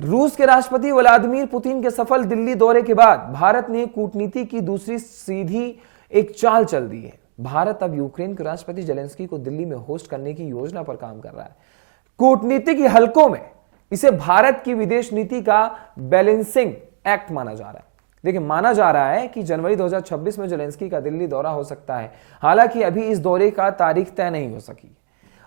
रूस के राष्ट्रपति व्लादिमीर पुतिन के सफल दिल्ली दौरे के बाद भारत ने कूटनीति की दूसरी सीधी एक चाल चल दी है। भारत अब यूक्रेन के राष्ट्रपति जेलेंस्की को दिल्ली में होस्ट करने की योजना पर काम कर रहा है। कूटनीतिक हलकों में इसे भारत की विदेश नीति का बैलेंसिंग एक्ट माना जा रहा है। देखिए, माना जा रहा है कि जनवरी 2026 में जेलेंस्की का दिल्ली दौरा हो सकता है। हालांकि अभी इस दौरे का तारीख तय नहीं हो सकी।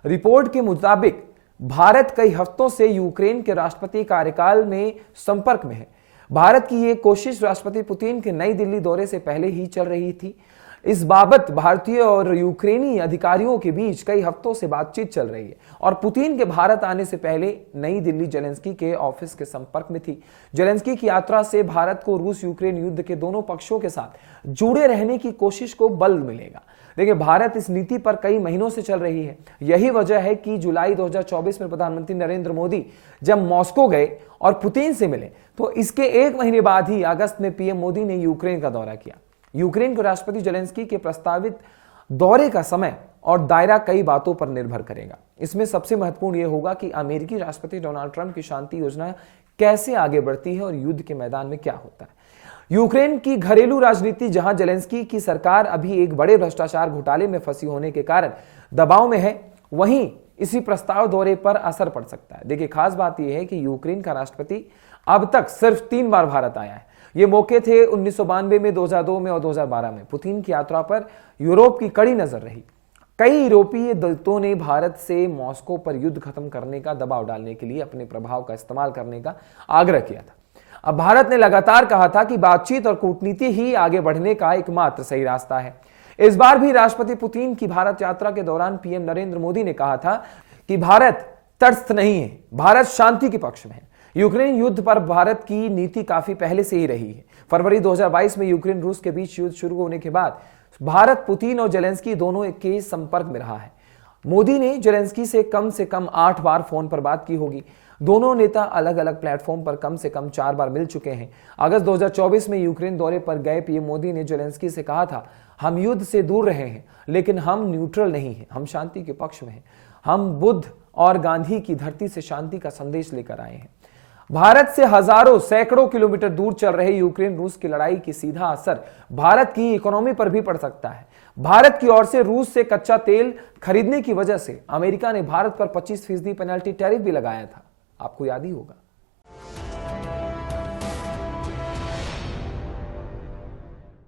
रिपोर्ट के मुताबिक भारत कई हफ्तों से यूक्रेन के राष्ट्रपति कार्यकाल में संपर्क में है। भारत की यह कोशिश राष्ट्रपति पुतिन के नई दिल्ली दौरे से पहले ही चल रही थी। इस बाबत भारतीय और यूक्रेनी अधिकारियों के बीच कई हफ्तों से बातचीत चल रही है और पुतिन के भारत आने से पहले नई दिल्ली जेलेंस्की के ऑफिस के संपर्क में थी। जेलेंस्की की यात्रा से भारत को रूस यूक्रेन युद्ध के दोनों पक्षों के साथ जुड़े रहने की कोशिश को बल मिलेगा। देखिए, भारत इस नीति पर कई महीनों से चल रही है। यही वजह है कि जुलाई 2024 में प्रधानमंत्री नरेंद्र मोदी जब मॉस्को गए और पुतिन से मिले तो इसके एक महीने बाद ही अगस्त में पीएम मोदी ने यूक्रेन का दौरा किया। यूक्रेन के राष्ट्रपति जेलेंस्की के प्रस्तावित दौरे का समय और दायरा कई बातों पर निर्भर करेगा। इसमें सबसे महत्वपूर्ण यह होगा कि अमेरिकी राष्ट्रपति डोनाल्ड ट्रंप की शांति योजना कैसे आगे बढ़ती है और युद्ध के मैदान में क्या होता है। यूक्रेन की घरेलू राजनीति, जहां जेलेंस्की की सरकार अभी एक बड़े भ्रष्टाचार घोटाले में फंसी होने के कारण दबाव में है, वहीं इसी प्रस्ताव दौरे पर असर पड़ सकता है। देखिए, खास बात यह है कि यूक्रेन का राष्ट्रपति अब तक सिर्फ 3 बार भारत आया है। ये मौके थे 1992 में, 2002 में और 2012 में। पुतिन की यात्रा पर यूरोप की कड़ी नजर रही। कई यूरोपीय दलों ने भारत से मॉस्को पर युद्ध खत्म करने का दबाव डालने के लिए अपने प्रभाव का इस्तेमाल करने का आग्रह किया था। अब भारत ने लगातार कहा था कि बातचीत और कूटनीति ही आगे बढ़ने का एकमात्र सही रास्ता है। इस बार भी राष्ट्रपति पुतिन की भारत यात्रा के दौरान पीएम नरेंद्र मोदी ने कहा था कि भारत तटस्थ नहीं है, भारत शांति के पक्ष में है। यूक्रेन युद्ध पर भारत की नीति काफी पहले से ही रही है। फरवरी 2022 में यूक्रेन रूस के बीच युद्ध शुरू होने के बाद भारत पुतिन और जेलेंस्की दोनों के संपर्क में रहा है। मोदी ने जेलेंस्की से कम 8 बार फोन पर बात की होगी। दोनों नेता अलग अलग प्लेटफॉर्म पर कम से कम 4 बार मिल चुके हैं। अगस्त 2024 में यूक्रेन दौरे पर गए पीएम मोदी ने जेलेंस्की से कहा था, हम युद्ध से दूर रहे हैं लेकिन हम न्यूट्रल नहीं हैं, हम शांति के पक्ष में हैं। हम बुद्ध और गांधी की धरती से शांति का संदेश लेकर आए हैं। भारत से हजारों सैकड़ों किलोमीटर दूर चल रहे यूक्रेन रूस की लड़ाई की सीधा असर भारत की इकोनॉमी पर भी पड़ सकता है। भारत की ओर से रूस से कच्चा तेल खरीदने की वजह से अमेरिका ने भारत पर 25% पेनल्टी टैरिफ भी लगाया था, आपको याद ही होगा।